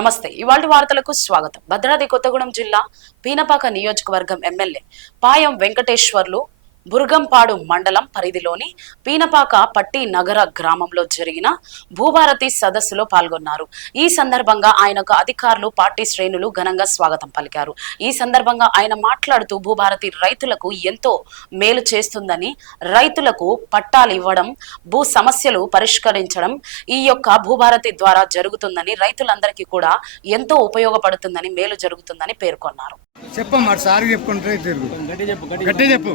నమస్తే. ఇవాళ వార్తలకు స్వాగతం. భద్రాద్రి కొత్తగూడెం జిల్లా పీనపాక నియోజకవర్గం ఎమ్మెల్యే పాయం వెంకటేశ్వర్లు బుర్గంపాడు మండలం పరిధిలోని పీనపాక పట్టి నగర గ్రామంలో జరిగిన భూభారతి సదస్సులో పాల్గొన్నారు. ఈ సందర్భంగా ఆయనకు అధికారులు పార్టీ శ్రేణులు ఘనంగా స్వాగతం పలికారు. ఈ సందర్భంగా ఆయన మాట్లాడుతూ భూభారతి రైతులకు ఎంతో మేలు చేస్తుందని రైతులకు పట్టాలు ఇవ్వడం భూ సమస్యలు పరిష్కరించడం ఈ యొక్క భూభారతి ద్వారా జరుగుతుందని రైతులందరికీ కూడా ఎంతో ఉపయోగపడుతుందని మేలు జరుగుతుందని పేర్కొన్నారు. చెప్పమ్మా సార్ చెప్పుకుంటే తిరుగు గట్టి చెప్పు.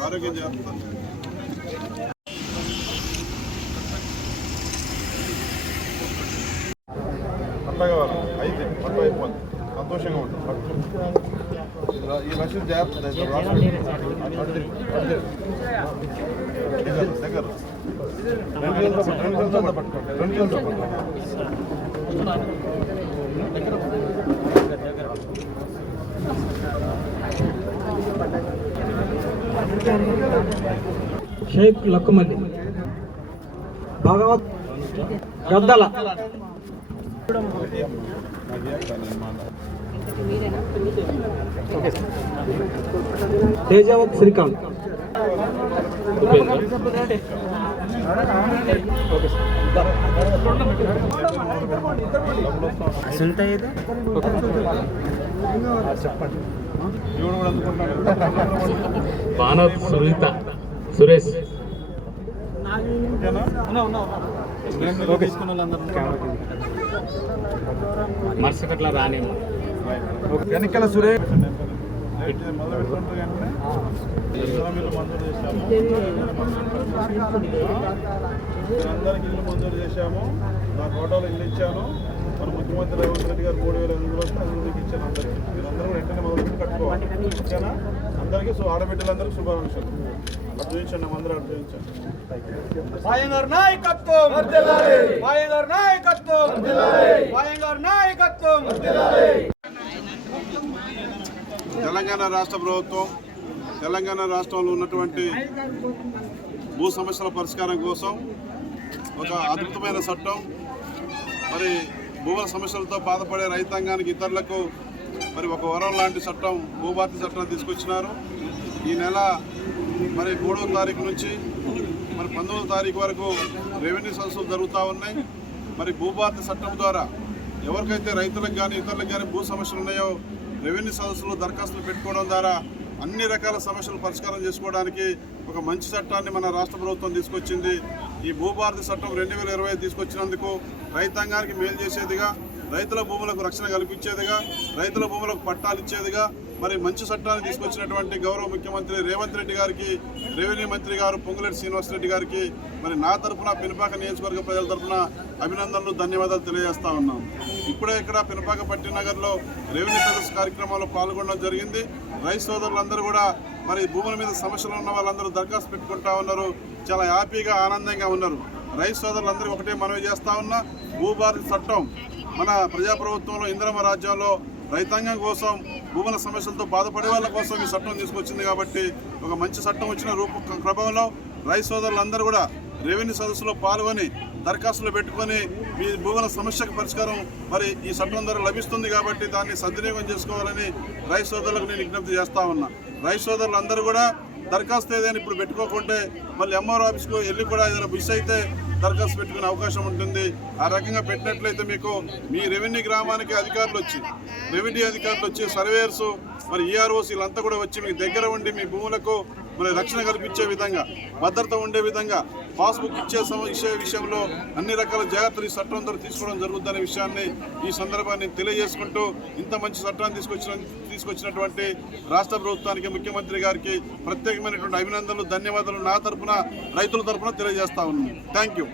ఆరోగ్యం జాగ్రత్త అట్లాగే అయితే పట్టు అయిపోద్ది సంతోషంగా ఉంటుంది ఈ రసీదు జాగ్రత్త దగ్గర, రెండు రెండు పట్టుకోండి రెండు పట్టుకోండి ಶೇಖ್ ಲಕ್ಕುಮಲ್ಲಿ. ಭಗವತ್ ಗದ್ದಲ. ತೇಜಾವತ್ ಶ್ರೀಕಾಂತ್. ಸುನೀತಾ ಸುರೇಶ್. మరుసకట్ల రానేమో. వెనకాల సురేష్ అందరికి ఇల్లు మంజూరు చేశాము. నా ఫోటోలు ఇల్లు ఇచ్చాను. మన ముఖ్యమంత్రి రేవంత్ రెడ్డి గారు మూడు వేల ఎనిమిది వస్తే అందులోకి ఇచ్చాను అందరికి. మీరందరూ కూడా వెంటనే మొదలు పెట్టి కట్టుకోవాలి. ఓకేనా? అందరికీ సో ఆడబిడ్డలందరికీ శుభాకాంక్షలు. అటు చూపించండి అందరూ అటు చూపించండి వాయంగారు నాయకత్వం! వాయంగారు నాయకత్వం వాయంగారు నాయకత్వం! తెలంగాణ రాష్ట్ర ప్రభుత్వం తెలంగాణ రాష్ట్రంలో ఉన్నటువంటి భూ సమస్యల పరిష్కారం కోసం ఒక అద్భుతమైన చట్టం మరి భూముల సమస్యలతో బాధపడే రైతాంగానికి ఇతరులకు మరి ఒక వరం లాంటి చట్టం భూభారతి చట్టం తీసుకొచ్చినారు. ఈ నెల మరి మూడవ తారీఖు నుంచి మరి పంతొమ్మిదవ తారీఖు వరకు రెవెన్యూ సంస్థలు జరుగుతూ ఉన్నాయి. మరి భూభారతి చట్టం ద్వారా ఎవరికైతే రైతులకు కానీ ఇతరులకు కానీ భూ సమస్యలు ఉన్నాయో రెవెన్యూ సదస్సులో దరఖాస్తులు పెట్టుకోవడం ద్వారా అన్ని రకాల సమస్యలు పరిష్కారం చేసుకోవడానికి ఒక మంచి చట్టాన్ని మన రాష్ట్ర ప్రభుత్వం తీసుకొచ్చింది. ఈ భూభారతి చట్టం రెండు వేల ఇరవై తీసుకొచ్చినందుకు రైతాంగానికి మేలు చేసేదిగా రైతుల భూములకు రక్షణ కల్పించేదిగా రైతుల భూములకు పట్టాలు ఇచ్చేదిగా మరి మంచి చట్టాన్ని తీసుకొచ్చినటువంటి గౌరవ ముఖ్యమంత్రి రేవంత్ రెడ్డి గారికి రెవెన్యూ మంత్రి గారు పొంగులేటి శ్రీనివాస్ రెడ్డి గారికి మరి నా తరపున పినపాక నియోజకవర్గ ప్రజల తరపున అభినందనలు ధన్యవాదాలు తెలియజేస్తా ఉన్నాం. ఇప్పుడే ఇక్కడ పినపాక పట్టినగర్లో రెవెన్యూ సదస్సు కార్యక్రమంలో పాల్గొనడం జరిగింది. రైతు సోదరులందరూ కూడా మరి భూముల మీద సమస్యలు ఉన్న వాళ్ళందరూ దరఖాస్తు పెట్టుకుంటా ఉన్నారు. చాలా హ్యాపీగా ఆనందంగా ఉన్నారు. రైతు సోదరులందరూ ఒకటే మనవి చేస్తా ఉన్నా భూభారతి చట్టం మన ప్రజాప్రభుత్వంలో ఇంద్రమ రాజ్యంలో రైతాంగం కోసం భూముల సమస్యలతో బాధపడే వాళ్ళ కోసం ఈ చట్టం తీసుకొచ్చింది కాబట్టి ఒక మంచి చట్టం వచ్చిన రూప క్రమంలో రైతు సోదరులందరూ కూడా రెవెన్యూ సదస్సులో పాల్గొని దరఖాస్తులు పెట్టుకొని మీ భూముల సమస్యకు పరిష్కారం మరి ఈ చట్టం ద్వారా లభిస్తుంది కాబట్టి దాన్ని సద్వినియోగం చేసుకోవాలని రైతు సోదరులకు నేను విజ్ఞప్తి చేస్తా ఉన్నా. రైతు సోదరులందరూ కూడా దరఖాస్తు ఏదైనా ఇప్పుడు పెట్టుకోకుంటే మళ్ళీ ఎంఆర్ ఆఫీస్కు వెళ్ళి కూడా ఏదైనా మిస్ అయితే దరఖాస్తు పెట్టుకునే అవకాశం ఉంటుంది. ఆ రకంగా పెట్టినట్లయితే మీకు మీ రెవెన్యూ గ్రామానికి అధికారులు వచ్చి రెవెన్యూ అధికారులు వచ్చి సర్వేయర్స్ మరి ఈఆర్ఓస్ వీళ్ళంతా కూడా వచ్చి మీకు దగ్గర ఉండి మీ భూములకు మరి రక్షణ కల్పించే విధంగా భద్రత ఉండే విధంగా పాస్బుక్ ఇచ్చే ఇచ్చే విషయంలో అన్ని రకాల జాగ్రత్తలు ఈ చట్టం ద్వారా తీసుకోవడం జరుగుతుందనే విషయాన్ని ఈ సందర్భాన్ని తెలియజేసుకుంటూ ఇంత మంచి చట్టాన్ని తీసుకొచ్చిన తీసుకొచ్చినటువంటి రాష్ట్ర ప్రభుత్వానికి ముఖ్యమంత్రి గారికి ప్రత్యేకమైనటువంటి అభినందనలు ధన్యవాదాలు నా తరపున రైతుల తరపున తెలియజేస్తా ఉన్నాను. Thank you